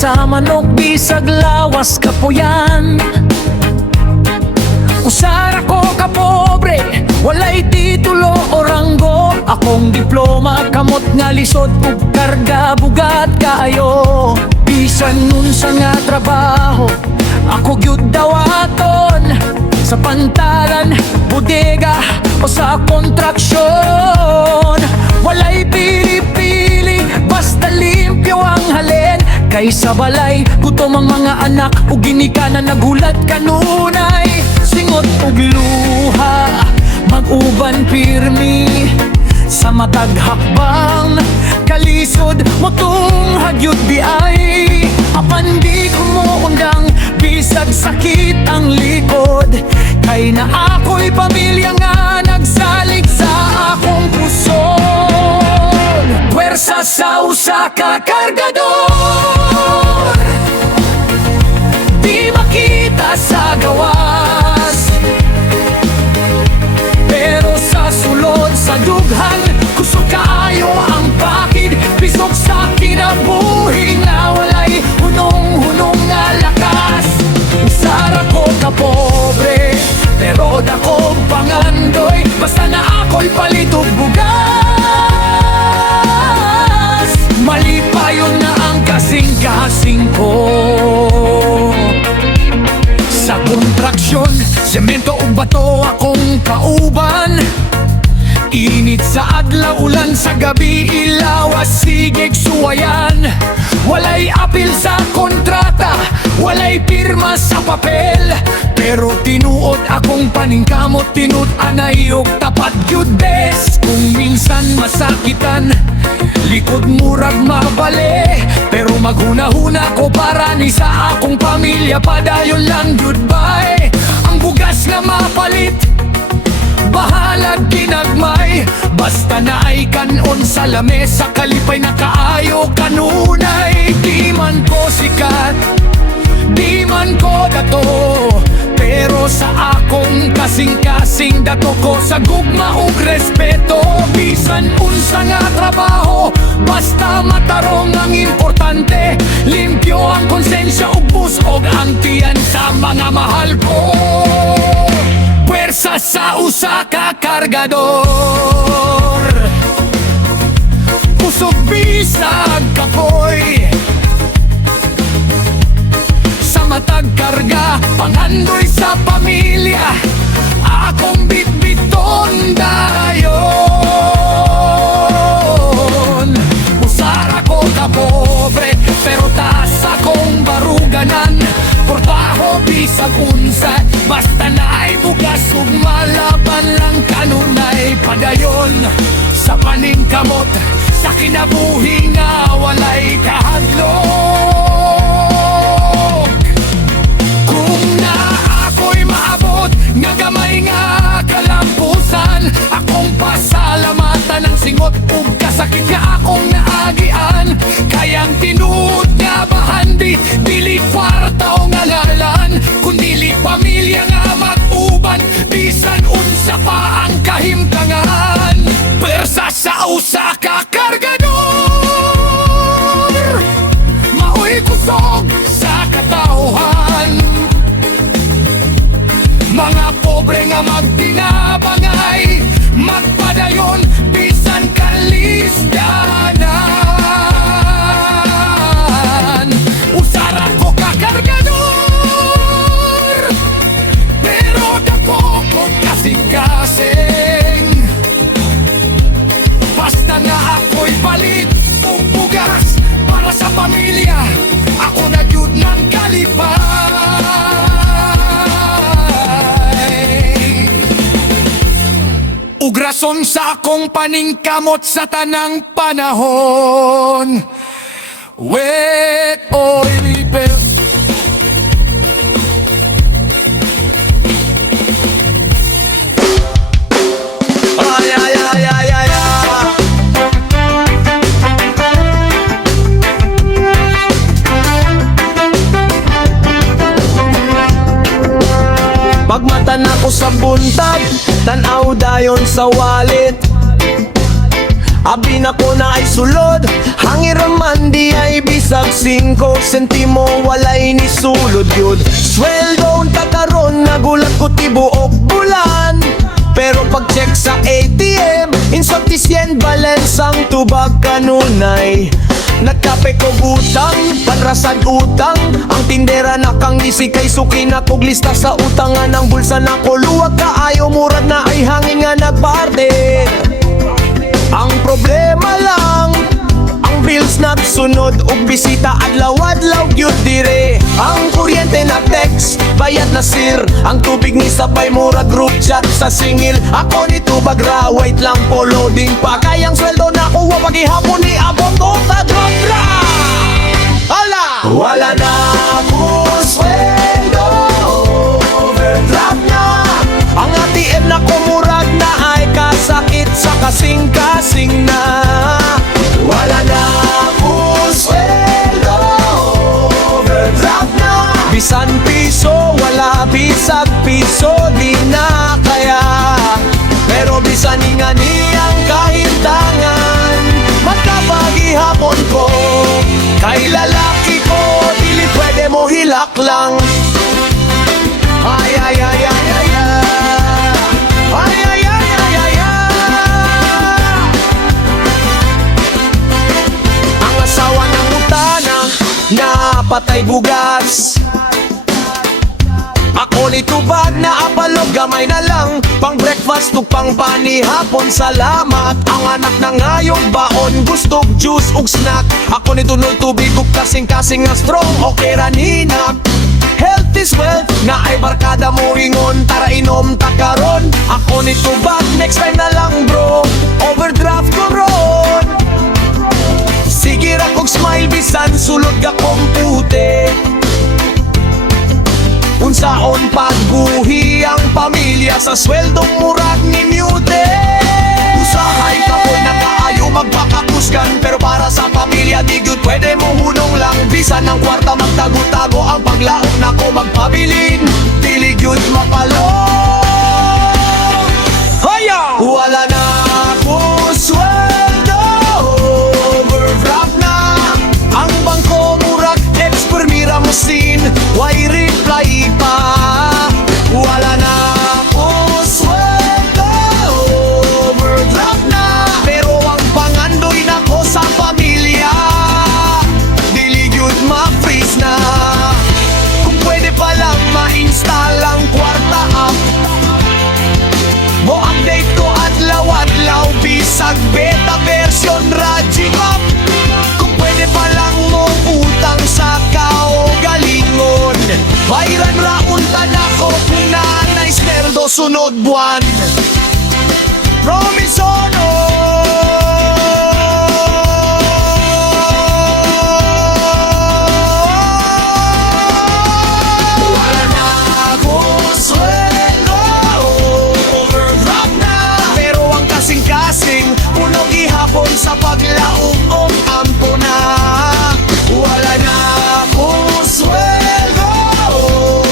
sa manok bisag lawas kapuyan. Usara ko kapobre, walay titulo o ranggo. Akong diploma kamot nga lisod ug karga bugat kaayo. Bisan nun sa nga trabaho, ako gyud dawaton. Sa pantalan, bodega o sa kontraksyon. Walay pili-pili, basta limpyo ang halin. Kaysa balay, gutom ang mga anak ug ginikanan nagulat kanunay. Singot ug luha, mag-uban pirmi sa matag hakbang. Kalisod mo tung hagyod di ay apan di ko mo undang bisag sakit ang likod. Kay na ako'y pamilya nga nagsalig sa akong puso. Pwersa sa usa ka kargador, di makita sa gawas, pero sa sulod sa dughan kusog kaayo ang pakid. Bisog sa kinabuhi na walay hunong-hunong nga lakas. Usara ko ka pobre, pero dako pangandoy. Basta na ako'y palitog bugas, mali pa yun na ang kasing-kasing ko. Sa kontraksyon, semento ug bato akong kauban. Init sa adlaw, ulan sa gabi, ilawas sigig suwayan. Walay apil sa kontrata, walay pirma sa papel, pero tinuod akong paningkamot, tinut-anay og tapat gyud bes. Kung minsan masakitan, likod murag mabali, pero maghuna-huna ko para ni sa akong pamilya. Padayon lang goodbye, ang bugas nga mapalit, bahalag ginagmay. Basta na ay kanon sa lamesa, kalipay na kaayo kanunay. Di man ko sikat, di man ko dato, pero sa akong kasing-kasing dato ko sa gugma ug respeto. Bisan unsa nga trabaho, basta matarong ang importante. Limpyo ang konsensya ug busog ang tiyan sa mga mahal ko. Pwersa sa usa ka kargador, pusog bisag kapoy. Sa matag karga, pangandoy sa pamilya, akong bitbiton dayon. Usara ko ka pobre, pero taas akong baruganan. Portaho bisag unsa, basta na ay bugas ug malaban lang kanunay. Padayon sa paningkamot, sa kinabuhi nga walay kahadlok. Kung na ako'y maabot nga gamay nga kalampusan, akong pasalamatan ang singot ug kasakit nga akong naagian. Kayang tinuod nga bahandi, dili kwarta o ngalalan, kundili pamilya nga mag-uban. Bisan unsa pa ang kahimtangan, pwersa sa usa ka kargador, maoy kusog sa katawhan. Mga pobre nga magtinabangay, magpadayon bisan kalisdanan. Usara ko ka kargador, pero dako ko kasing-kasing. Basta na ako'y palit ug bugas para sa pamilya, ako na gyud ng kalipay. Ug rason sa akong paningkamot sa tanang panahon, wet oily pill. Ay, ay, ay, ay, ay, ay. Pagmata na ko sa buntag, tanaw dayon sa walit. Abi na ko na ay sulod. Hangiran man di ay bisag 5 sentimo walay ni sulod yun. Sweldo unta karon nagulat ko tibuok bulan. Pero pag check sa ATM, insufficient balance ang tubag kanunay. Nagkape ko utang, panrasad utang. Ang tindera na kang ngisi kay suki na kog lista sa utangan. Ang bulsa na ko luwag kaayo murad na ay hangin nga nagparty. Ang problema lang, ang bills nagsunod ug bisita adlaw-adlaw gyud dire. Ang kuryente na text, bayad na sir. Ang tubig ni sabay murag group chat sa singil. Ako ni tubag ra, wait lang po loading pa. Kayang sweldo na kuha paghihapon ni abot o drop ra. Hala! Wala na ako sweldo, overdraft na. Ang ATM na kumurag na ay kasakit sa kasing-kasing na. Wala na ako sweldo, overdraft na. Bisan piso, wala bisag piso, di na kaya. Pero bisan nga niyang kahintangan, magkapagihapon ko. Kay lalaki ko, dili pwede mo hilak lang. Ay, ay, ay, ay, ay, ay. Ay, ay, ay, ay, ay, ay. Ang asawa ng utana na patay bugas. Ako ni tubag na apalog, gamay na lang. Pang breakfast ug pang panihapon, salamat. Ang anak na ngayong baon, gustog juice ug snack. Ako ni tunol tubig ug kasing-kasing nga strong, okay ra ninak. Health is wealth, na ay barkada mo ingon. Tara inom ta karon. Ako ni tubag, next time na lang bro. Overdraft ko ron. Sige ra kog smile bisan sulod ka kompute. Unsaon pagbuhi ang pamilya sa sweldong murag ni Mute. Usahay ka po'y nakaayo magpakakusgan, pero para sa pamilya di gyud pwede mo hunong lang. Bisan ang kwarta magtago-tago, ang paglaok na ko magpabilin, dili gyud mapalo. Hoya! Wala na ako sweldo, overdraft na. Ang bangko murag ex-permira mo sin, why reply pa. Wala na ako sweldo, overdraft na. Pero ang pangandoy na ko sa pamilya, dili gyud ma-freeze na. Kung pwede pa lang ma-install ang kwarta app, mo update ko adlaw-adlaw, bisag beta version Rajikop. Kung pwede pa lang mo utang sa kaugalingon, bayran ra unta na ko kung nanay snerdo sunod buwan. Promise wala na ako sweldo, overdraft na. Pero ang kasing-kasing, punog ihapon sa paglaong ampo na. Wala na ako sweldo,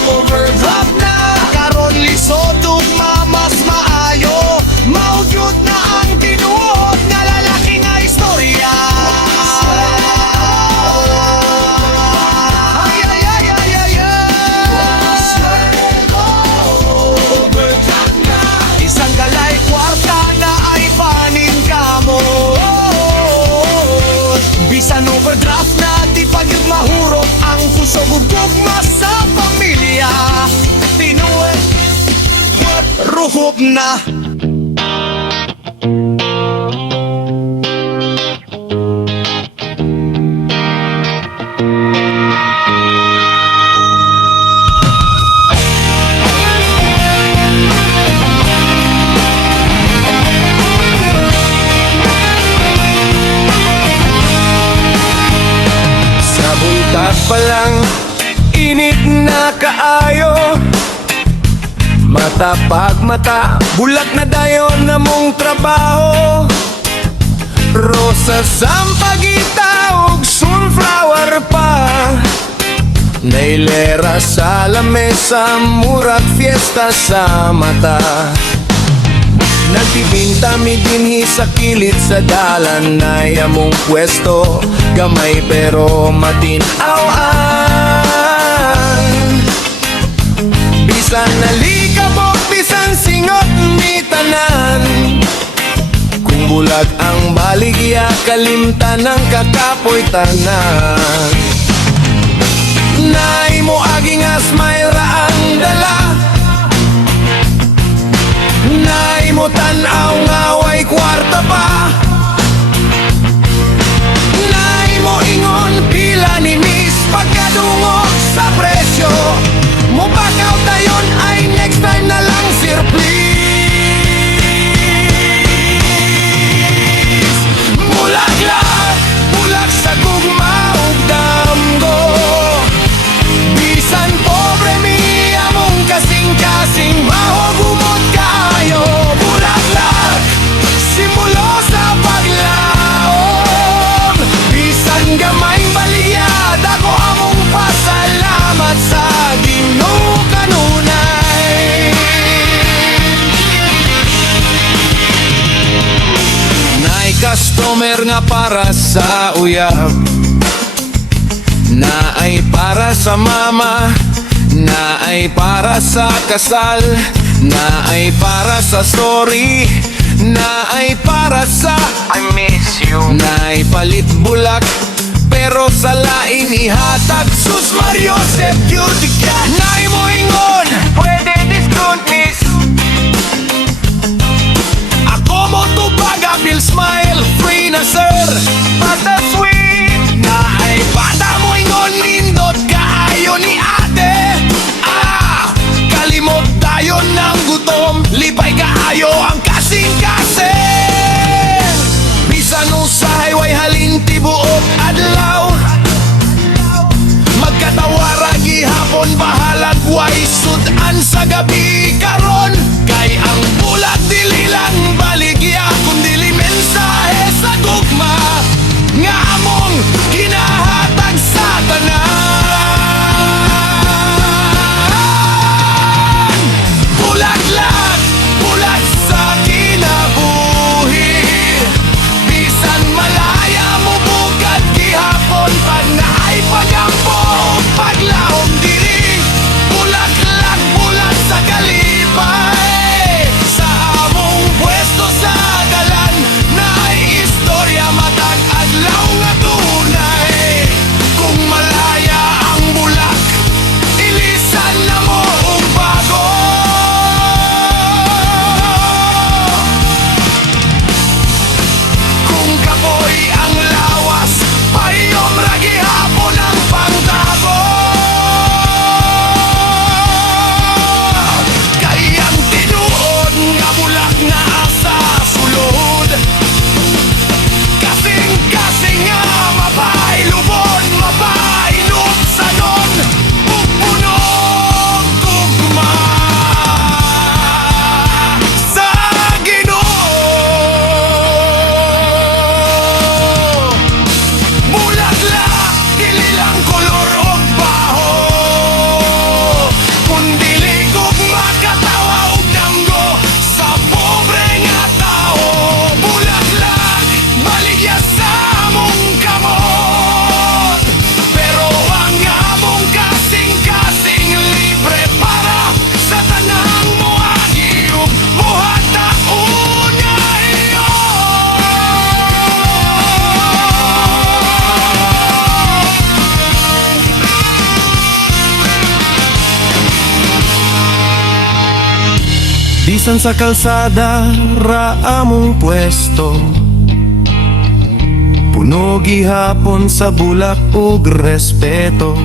overdraft na. Karon lisod ug mamas maayo, maugyod na ang tinuod nga lalaki nga istorya. Ay, ay, ay, ay, ay, ay. Overdraft na. Isang galay kwarta na ay panin ka mo. Bisan overdraft na, di pa gyud mahurot ang kusog ug gugma sa pamilya. Tinuod, ruhog na. Sa buntag pa lang, init na kaayo. Mata pag mata, bulag na dayon na mong trabaho. Rosas ang pagita ug sunflower pa, nailera sa lamesa, murag fiesta sa mata. Nagtibinta mi dinhi sa kilid sa dalan na among pwesto. Gamay pero matinawan. Bisan nalikabok, bisan singot mi tanan. Kung bulag ang baligya, kalimtan ng kakapoy tanan. Nay mo aging smile ra ang dala. Nay mo tanaw nga way kwarta pa. Nay mo ingon pila ni miss pagkadungog sa presyo. Mo back out dayon ay next time na lang sir please. Bulag sa gugma ug damgo. Bisan pobre mi among kasing-kasing mahugumot kayo. Bulag simulo sa paglaom. Bisan gamay baliyad ako among pasalamat sa Ginoo kanunay. Nay customer nga para sa uyab, na ay para sa mama, na ay para sa kasal, na ay para sa sorry, na ay para sa I miss you, na ay palit bulak pero sa lain ihatag. Sus Mario Sep Beauty ka. Nay mo ingon pwede discount miss. Ako mo tubaga bill smile free na sir. Basta sweet na ay bata mo ingon nindot kaayo ni ate. Kalimot tayo ng gutom, lipay kaayo ang kasing-kasing. Bisan usahay way halin tibuok adlaw. Magkatawara gihapon bahalag way sudan sa gabi karon. Kay ang bulag dili lang baligya kundi mensahe sa gugma nga among ginahatag sa tanan. Bulag sa kinabuhi. Bisan malaya mo bugad gihapon pag naay pagampo paglahom diri. Bulag sa kalipay. Sa among pwesto sa dalan naay istorya matag adlaw nga tunay. Kung malaya ang bulak, ilisan na mo og bago. Kung kapoy ang lawas, payom ra gihapon ang pangtago. Kay ang tinuod nga bulak na asa sulod. Kasing-kasing nga mapailubon, mapainupsanon, pupunog gugma sa Ginoo. Bulag dili lang kolor og baho, kundi ligog makatawa og damgo sa pobre nga tao. Bulag baligya sa among kamot, pero ang among kasing-kasing libre para sa tanang moagi ug muhataon ngayon. Bisan sa kalsada ra among pwesto, puno gihapon sa bulak ug respeto.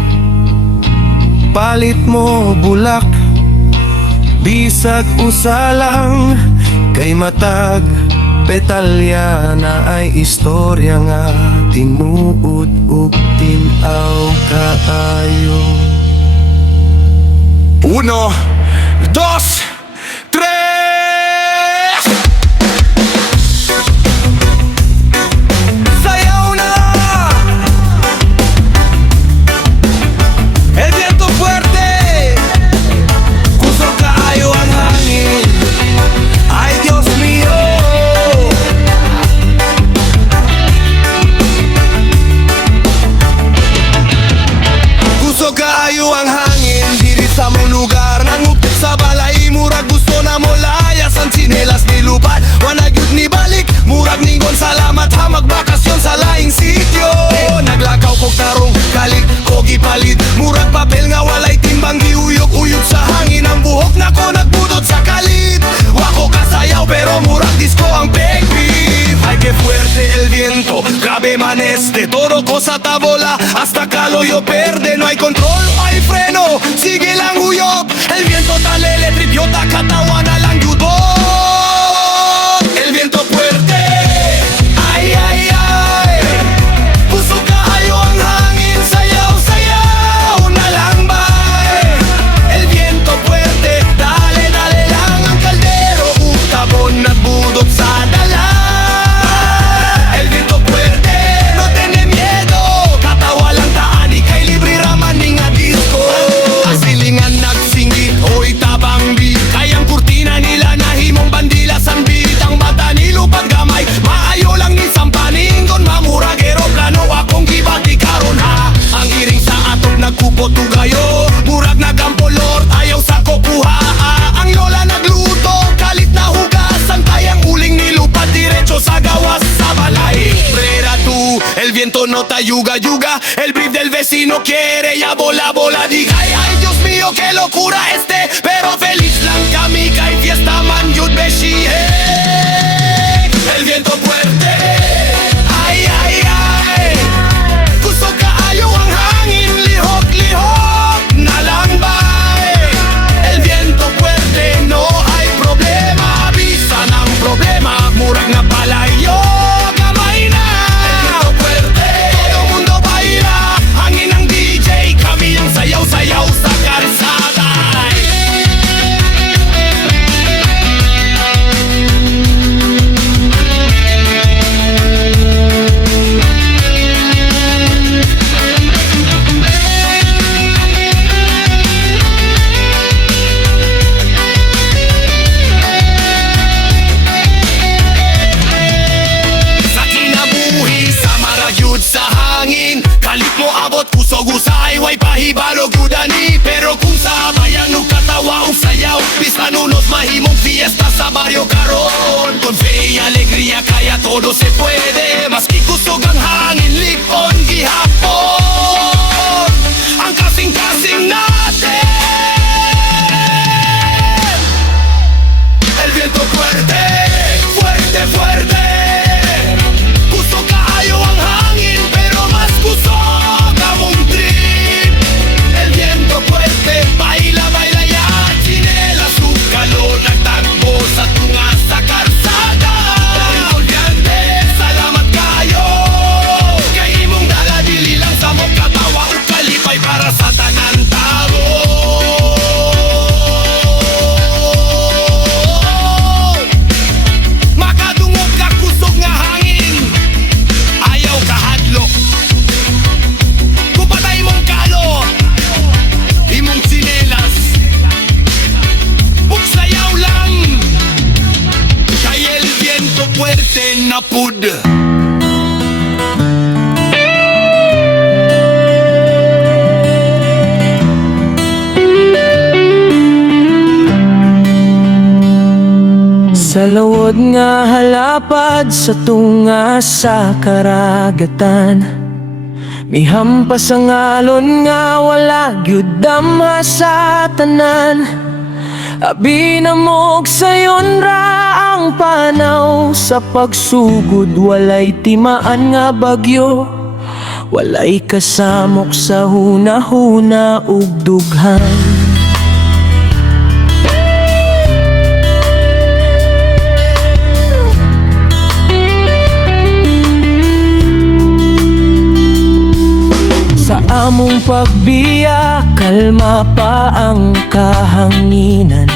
Palit mo bulak, bisag usa lang. Kay matag petalya na ay istorya nga tinuod ug tinaw kaayo. 1, 2, 3. Sayaw na! El viento fuerte, kusog kaayo ang hangin. Ay Dios mío, toro ko sa tabola hasta Caloyo perde. No hay control, no hay freno, sigue lang huyop. El viento tal electripiota, katawan na lang yudot. El viento fuerte, ay, ay, ay. Puso kaayo ang hangin, sayaw, sayaw na lang ba? El viento fuerte, dale, dale lang ang kaldero. Utabon na budot sa dala. El viento fuerte, no tiene miedo. Katawa lang taan, ikay libre raman ni nga disco. Asilingan nagsinggit, oy tabang beat. Kayang kurtina nila na himong bandila sang beat. Ang mata nilupad gamay, maayo lang ni sampaning. Kon mamurag eroplano akong gibati karon ha. Ang iring sa atop nagkupo tugayo. Murag nagampolor, ayaw sa kukuha. Ang lola nagluto, kalit na hugas. Ang tayang uling nilupad diretso sa gawas sa balay. Brera tú, el viento no te ayuga. El brief del vecino quiere ya bola, bola. Diga, ay, ay, Dios mío, qué locura este. Pero feliz lang kami, kay fiesta man yun beshi. El viento fuerte, ay, ay, ay. Gusto kaayo ang hangin, lihok, lihok na lang ba? El viento fuerte, no hay problema. Bisa ng problema, murag na palayo. Gamay na. El viento fuerte, todo mundo baila. Hangin ang DJ, kami ang sayaw-sayaw sa karsada. Sa kinabuhi, sa maragyud sa hangin. Kalit mo abot, kusog usay, way pahibalo gudani. Pero kung sa bayan o katawa o sayaw, pista nunos mahimong fiesta sa baryo karon. Con fe y alegría kaya todo se puede. Maski kusog ang hangin, likon gihapon. Ang kasing-kasing natin. El viento fuerte, fuerte, fuerte. Gusto kaayo ang hangin, pero mas gusto kamong trip. El viento fuerte, baila, baila ya. Chinela, sukalo, nagtagpo sa tunga sa karsada. Volviante, salamat kayo. Kay imong dala, dili lang sa mong katawa o kalipay para sa tanan tao. Makadungog ka kusog nga hangin, ayaw kahadlok. Kupatay mong kalo, imong tsinelas. Pugsayaw lang, kay el viento fuerte na pud. Sa lawod nga halapad sa tunga sa karagatan, mihampas ang alon nga wala gyud damha sa tanan. Abi namog sayon ra ang panaw sa pagsugod, walay timaan nga bagyo, walay kasamok sa hunahuna ug dughan. Sa among pagbiya, kalma pa ang kahanginan.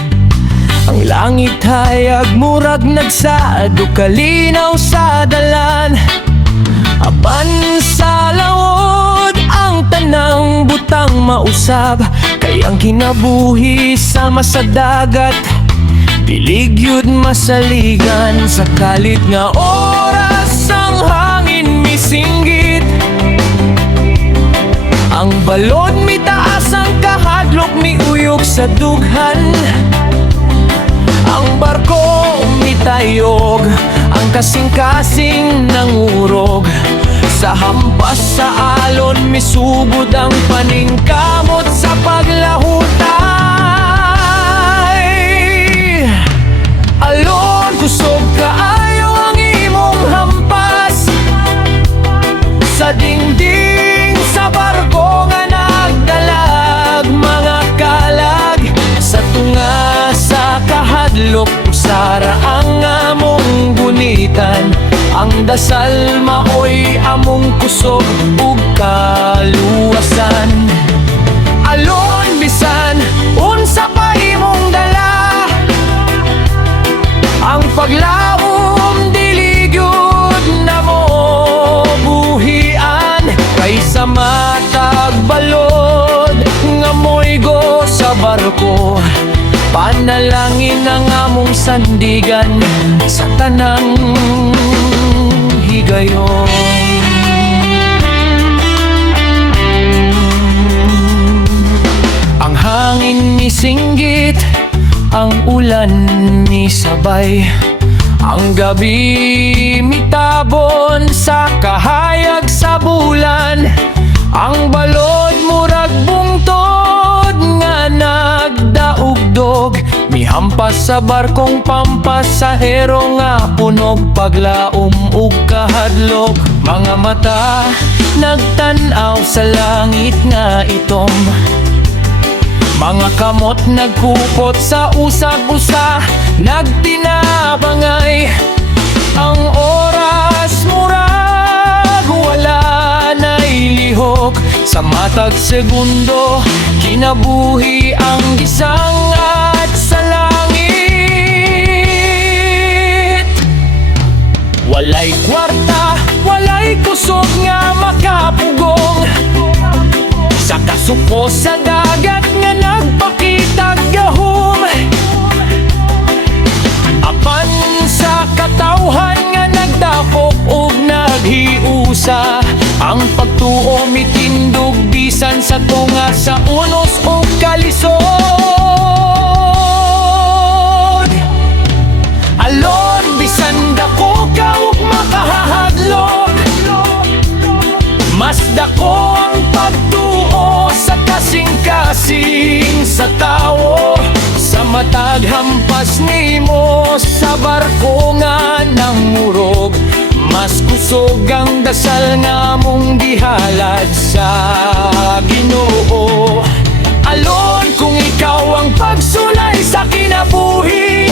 Ang langit hayag murag nagsaad o kalinaw sa dalan. Apan sa lawod ang tanang butang mausab, kay ang kinabuhi sama sa dagat, pilig yun masaligan. Sa kalit nga oras ang hangin misinggit, ang balon mi taas, ang kahadlok mi uyok sa dughan. Ang barko mi tayog, ang kasing-kasing nangurog. Sa hampas sa alon misugod ang paningkamot sa paglahutay. Alon kusog kaayo ang imong hampas sa ding hadlok usara ang among gunitan. Ang dasal maoy among kusog ug kaluwasan. Alon bisan unsa pa imong dala, ang paglaom dili gyud namo buhian. Kaysa matag balod nga moy go sa barko, panalangin ang among sandigan sa tanang higayon. Ang hangin ni singgit, ang ulan ni sabay, ang gabi mitabon sa kahayag sa bulan. Ang balod murag bungtod nga nagdaugdog, mihampas sa barkong pampasahero nga punog paglaom ug kahadlok. Mga mata nagtan-aw sa langit nga itom, mga kamot nagkupot sa usag-usa, nagtinabangay. Ang oras murag wala na'y lihok, sa matag segundo kinabuhi ang gisangat sa langit. Walay kwarta, walay kusog nga makapugong, sa kasuko sa dagat nga nagpakitag gahom. Apan sa katawhan nga nagdapok ug naghiusa, ang pagtuo mitindog bisan sa tunga sa unos ug kalisod. Alon bisan dako ka ug makahadlok, mas dako ang pagtuo sa kasing-kasing sa tao. Sa matag hampas nimo sa barko nga nangurog, mas kusog ang dasal nga mong gihalad sa Ginoo. Alon kung ikaw ang pagsulay sa kinabuhi,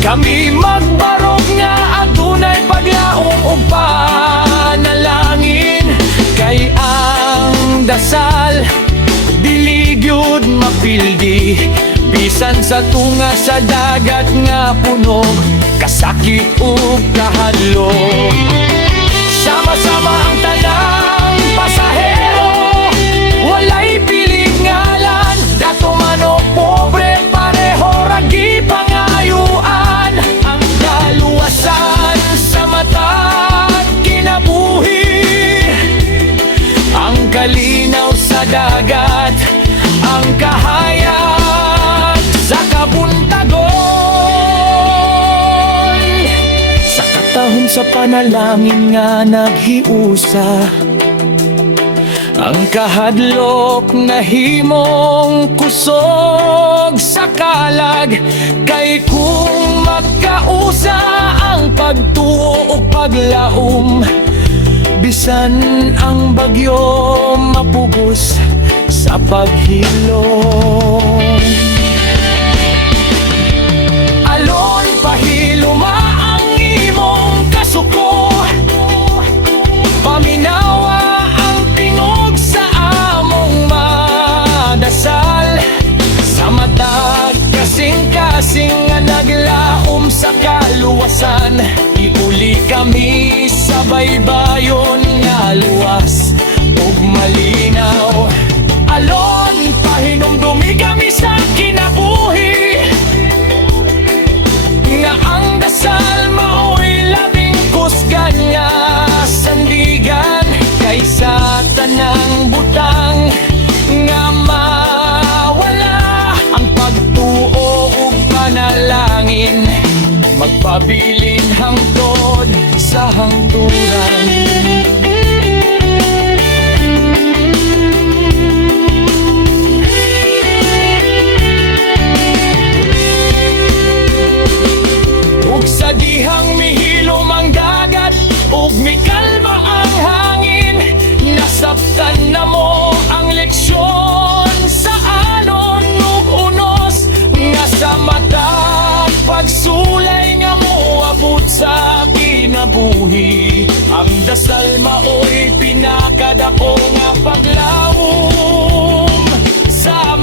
kami magbarog nga adunay paglaom ug panalangin. Kay ang dasal dili gyud mapildi, bisan sa tunga sa dagat nga punog kasakit ug kahadlok. Sama-sama ang tanang pasahero, walay piling ngalan, dato man o pobre pareho ragi pangayuan. Ang kaluwasan sa matag kinabuhi, ang kalinaw sa dagat, ang kahayag sa kabuntagon. Sa katahom sa panalangin nga naghiusa, ang kahadlok na himong kusog sa kalag. Kay kung magkausa ang pagtuo o paglaom, bisan ang bagyo mapugos sa paghilom. Alon pahiluma ang imong kasuko, paminawa ang tingog sa among madasal. Sa matag kasing-kasing nga naglaom sa kaluwasan, iuli kami sa baybayon nga luwas ug malinaw. Alon pahinumdumi kami sa kinabuhi, nga ang dasal maoy labing kusgan nga sandigan. Kaysa tanang butang nga mawala, ang pagtuo ug panalangin magpabilin hangtod sa hangturan. Ug sa dihang mihilom ang dagat ug mikalma ang hangin, nasabtan na mo ang leksyon sa alon ug unos nga sa mata nga buhi. Ang dasal mao'y pinakadako nga paglaom sa